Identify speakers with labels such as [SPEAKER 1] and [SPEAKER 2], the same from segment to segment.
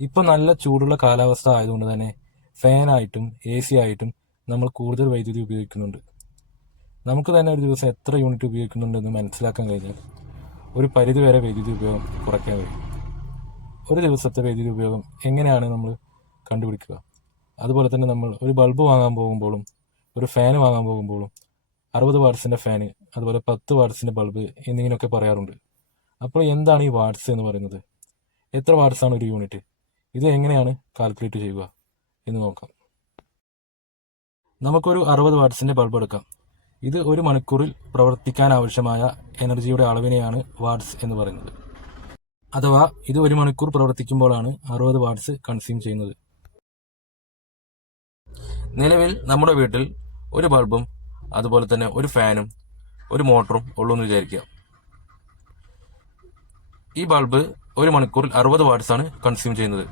[SPEAKER 1] ഇപ്പം നല്ല ചൂടുള്ള കാലാവസ്ഥ ആയതുകൊണ്ട് തന്നെ ഫാനായിട്ടും എ സി ആയിട്ടും നമ്മൾ കൂടുതൽ വൈദ്യുതി ഉപയോഗിക്കുന്നുണ്ട്. നമുക്ക് തന്നെ ഒരു ദിവസം എത്ര യൂണിറ്റ് ഉപയോഗിക്കുന്നുണ്ടെന്ന് മനസ്സിലാക്കാൻ കഴിഞ്ഞാൽ ഒരു പരിധി വരെ വൈദ്യുതി ഉപയോഗം കുറയ്ക്കാൻ കഴിയും. ഒരു ദിവസത്തെ വൈദ്യുതി ഉപയോഗം എങ്ങനെയാണ് നമ്മൾ കണ്ടുപിടിക്കുക? അതുപോലെ തന്നെ നമ്മൾ ഒരു ബൾബ് വാങ്ങാൻ പോകുമ്പോഴും ഒരു ഫാൻ വാങ്ങാൻ പോകുമ്പോഴും അറുപത് വാട്സിന്റെ ഫാന് അതുപോലെ പത്ത് വാട്സിന്റെ ബൾബ് എന്നിങ്ങനെയൊക്കെ പറയാറുണ്ട്. അപ്പോൾ എന്താണ് ഈ വാട്സ് എന്ന് പറയുന്നത്? എത്ര വാട്സ് ആണ് ഒരു യൂണിറ്റ് ഇത് എങ്ങനെയാണ് കാൽക്കുലേറ്റ് ചെയ്യുക എന്ന് നോക്കാം. നമുക്കൊരു അറുപത് വാട്ട്സിന്റെ ബൾബ് എടുക്കാം. ഇത് ഒരു മണിക്കൂറിൽ പ്രവർത്തിക്കാൻ ആവശ്യമായ എനർജിയുടെ അളവിനെയാണ് വാട്ട്സ് എന്ന് പറയുന്നത്. അഥവാ ഇത് ഒരു മണിക്കൂർ പ്രവർത്തിക്കുമ്പോഴാണ് അറുപത് വാട്ട്സ് കൺസ്യൂം ചെയ്യുന്നത്. നിലവിൽ നമ്മുടെ വീട്ടിൽ ഒരു ബൾബും അതുപോലെ തന്നെ ഒരു ഫാനും ഒരു മോട്ടറും ഉള്ളൂ എന്ന് വിചാരിക്കുക. ഈ ബൾബ് ഒരു മണിക്കൂറിൽ അറുപത് വാട്ട്സ് ആണ് കൺസ്യൂം ചെയ്യുന്നത്.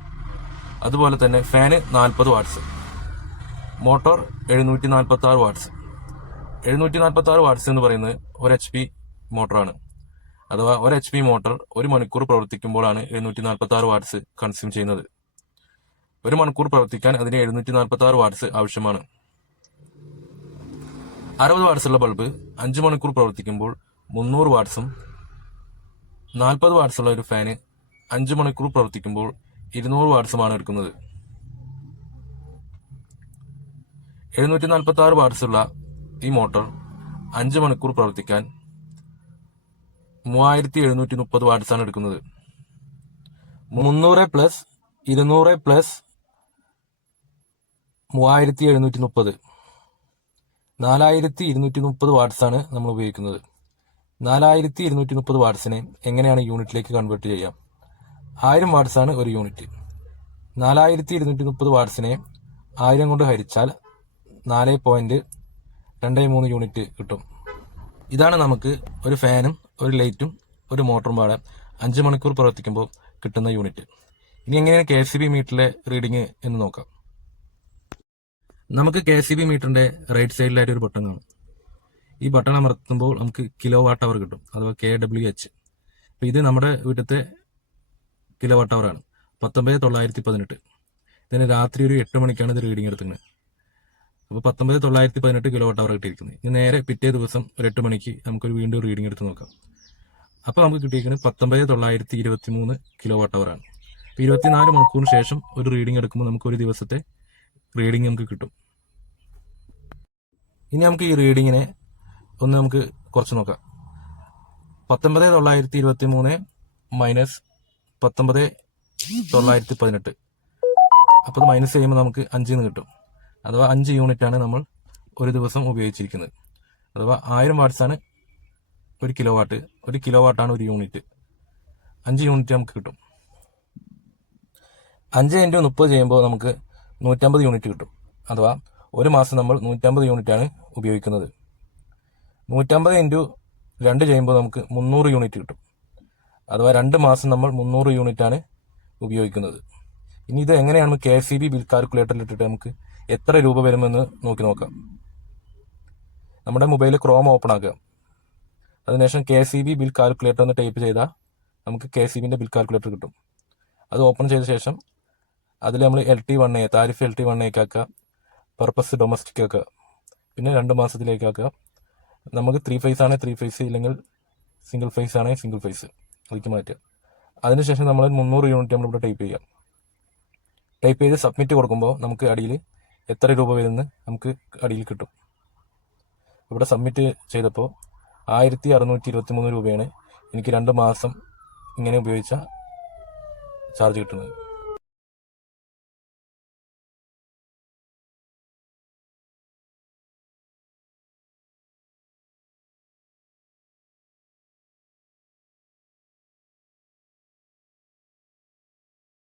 [SPEAKER 1] അതുപോലെ തന്നെ ഫാന് നാൽപ്പത് വാട്ട്സ് മോട്ടോർ എഴുന്നൂറ്റി നാൽപ്പത്തി ആറ് വാട്ട്സ് എഴുന്നൂറ്റി നാൽപ്പത്തി ആറ് വാട്ട്സ് എന്ന് പറയുന്നത് ഒരു എച്ച് പി മോട്ടറാണ് അഥവാ ഒരു എച്ച് പി മോട്ടോർ ഒരു മണിക്കൂർ പ്രവർത്തിക്കുമ്പോഴാണ് എഴുന്നൂറ്റി നാൽപ്പത്തി ആറ് വാട്ട്സ് കൺസ്യൂം ചെയ്യുന്നത്. ഒരു മണിക്കൂർ പ്രവർത്തിക്കാൻ അതിന് എഴുന്നൂറ്റി നാൽപ്പത്തി ആറ് വാട്ട്സ് ആവശ്യമാണ്. അറുപത് വാട്ട്സുള്ള ബൾബ് അഞ്ച് മണിക്കൂർ പ്രവർത്തിക്കുമ്പോൾ മുന്നൂറ് വാട്ട്സും നാൽപ്പത് വാട്ട്സുള്ള ഒരു ഫാന് അഞ്ച് മണിക്കൂർ പ്രവർത്തിക്കുമ്പോൾ ഇരുന്നൂറ് വാട്സുമാണ് എടുക്കുന്നത്. എഴുന്നൂറ്റി നാൽപ്പത്തി ആറ് വാട്സുള്ള ഈ മോട്ടോർ അഞ്ച് മണിക്കൂർ പ്രവർത്തിക്കാൻ മൂവായിരത്തി എഴുന്നൂറ്റി മുപ്പത് വാട്സാണ് എടുക്കുന്നത്. മുന്നൂറ് പ്ലസ് ഇരുന്നൂറ് പ്ലസ് മൂവായിരത്തി എഴുന്നൂറ്റി മുപ്പത് നാലായിരത്തി ഇരുന്നൂറ്റി മുപ്പത് വാട്സാണ് നമ്മൾ ഉപയോഗിക്കുന്നത്. നാലായിരത്തി ഇരുന്നൂറ്റി മുപ്പത് വാട്സിനെ എങ്ങനെയാണ് യൂണിറ്റിലേക്ക് കൺവേർട്ട് ചെയ്യാം? ആയിരം വാട്ട്സാണ് ഒരു യൂണിറ്റ്. നാലായിരത്തി ഇരുന്നൂറ്റി മുപ്പത് വാട്ട്സിനെ ആയിരം കൊണ്ട് ഹരിച്ചാൽ നാല് പോയിന്റ് രണ്ട് മൂന്ന് യൂണിറ്റ് കിട്ടും. ഇതാണ് നമുക്ക് ഒരു ഫാനും ഒരു ലൈറ്റും ഒരു മോട്ടറും പാടെ അഞ്ച് മണിക്കൂർ പ്രവർത്തിക്കുമ്പോൾ കിട്ടുന്ന യൂണിറ്റ്. ഇനി എങ്ങനെയാണ് കെ സി ബി മീറ്ററിലെ റീഡിങ് എന്ന് നോക്കാം. നമുക്ക് കെ സി ബി മീറ്ററിന്റെ റൈറ്റ് സൈഡിലായിട്ട് ഒരു ബട്ടൺ കാണും. ഈ ബട്ടൺ അമർത്തുമ്പോൾ നമുക്ക് കിലോ വാട്ട് അവർ കിട്ടും അഥവാ കെ ഡബ്ല്യു എച്ച്. ഇത് നമ്മുടെ വീട്ടിലത്തെ കിലോ വാട്ട് അവർ ആണ്. പത്തൊമ്പത് തൊള്ളായിരത്തി പതിനെട്ട്. ഇതിന് രാത്രി ഒരു എട്ട് മണിക്കാണ് ഇത് റീഡിംഗ് എടുത്തത് അപ്പോൾ പത്തൊമ്പത് തൊള്ളായിരത്തി പതിനെട്ട് കിലോ വാട്ട് അവർ കിട്ടിയിരിക്കുന്നത് ഇനി നേരെ പിറ്റേ ദിവസം ഒരു എട്ട് മണിക്ക് നമുക്കൊരു വീണ്ടും റീഡിംഗ് എടുത്ത് നോക്കാം. അപ്പോൾ നമുക്ക് കിട്ടിയിരിക്കുന്നത് പത്തൊമ്പത് തൊള്ളായിരത്തി ഇരുപത്തി മൂന്ന് കിലോ വാട്ട് അവർ ആണ്. അപ്പോൾ ഇരുപത്തിനാല് മണിക്കൂറിന് ശേഷം ഒരു റീഡിംഗ് എടുക്കുമ്പോൾ നമുക്ക് ഒരു ദിവസത്തെ റീഡിംഗ് നമുക്ക് കിട്ടും. ഇനി നമുക്ക് ഈ റീഡിങ്ങിനെ ഒന്ന് നമുക്ക് കുറച്ച് നോക്കാം. പത്തൊമ്പത് തൊള്ളായിരത്തി ഇരുപത്തി മൂന്ന് മൈനസ് പത്തൊമ്പത് തൊള്ളായിരത്തി പതിനെട്ട് അപ്പോൾ അത് മൈനസ് ചെയ്യുമ്പോൾ നമുക്ക് അഞ്ചിൽ നിന്ന് കിട്ടും. അഥവാ അഞ്ച് യൂണിറ്റ് ആണ് നമ്മൾ ഒരു ദിവസം ഉപയോഗിച്ചിരിക്കുന്നത്. അഥവാ ആയിരം വാട്ട്സ് ആണ് ഒരു കിലോ വാട്ട് ഒരു കിലോ വാട്ടാണ് ഒരു യൂണിറ്റ് അഞ്ച് യൂണിറ്റ് നമുക്ക് കിട്ടും. അഞ്ച് ഇന്റു മുപ്പത് ചെയ്യുമ്പോൾ നമുക്ക് നൂറ്റമ്പത് യൂണിറ്റ് കിട്ടും. അഥവാ ഒരു മാസം നമ്മൾ നൂറ്റമ്പത് യൂണിറ്റ് ആണ് ഉപയോഗിക്കുന്നത്. നൂറ്റമ്പത് ഇന്റു രണ്ട് ചെയ്യുമ്പോൾ നമുക്ക് മുന്നൂറ് യൂണിറ്റ് കിട്ടും. അഥവാ രണ്ട് മാസം നമ്മൾ മുന്നൂറ് ആണ് ഉപയോഗിക്കുന്നത്. ഇനി ഇത് എങ്ങനെയാണ് കെ സി ബി ബിൽ കാൽക്കുലേറ്ററിൽ ഇട്ടിട്ട് നമുക്ക് എത്ര രൂപ വരുമെന്ന് നോക്കി നോക്കാം. നമ്മുടെ മൊബൈൽ ക്രോം ഓപ്പൺ ആക്കുക. അതിനുശേഷം K C B bill calculator എന്ന് ടൈപ്പ് ചെയ്താൽ നമുക്ക് കെ സി ബിന്റെ ബിൽ കാൽക്കുലേറ്റർ കിട്ടും. അത് ഓപ്പൺ ചെയ്ത ശേഷം അതിൽ നമ്മൾ L T one A tariff L T one എക്ക് ആക്കുക പർപ്പസ് ഡൊമസ്റ്റിക് ആക്കുക പിന്നെ രണ്ട് മാസത്തിലേക്ക് നമുക്ക് ത്രീ ഫേസ് ആണെങ്കിൽ ത്രീ ഫേസ് ഇല്ലെങ്കിൽ സിംഗിൾ ഫേസ് ആണെങ്കിൽ സിംഗിൾ ഫേസ്. അതിലേക്ക് മാറ്റുക അതിനുശേഷം നമ്മൾ മുന്നൂറ് യൂണിറ്റ് നമ്മളിവിടെ ടൈപ്പ് ചെയ്യുക ടൈപ്പ് ചെയ്ത് സബ്മിറ്റ് കൊടുക്കുമ്പോൾ നമുക്ക് അടിയിൽ എത്ര രൂപ വരുമെന്ന് നമുക്ക് അടിയിൽ കിട്ടും. ഇവിടെ സബ്മിറ്റ് ചെയ്തപ്പോൾ ആയിരത്തി അറുന്നൂറ്റി ഇരുപത്തി മൂന്ന് രൂപയാണ് എനിക്ക് രണ്ട് മാസം ഇങ്ങനെ ഉപയോഗിച്ച ചാർജ് കിട്ടുന്നത്.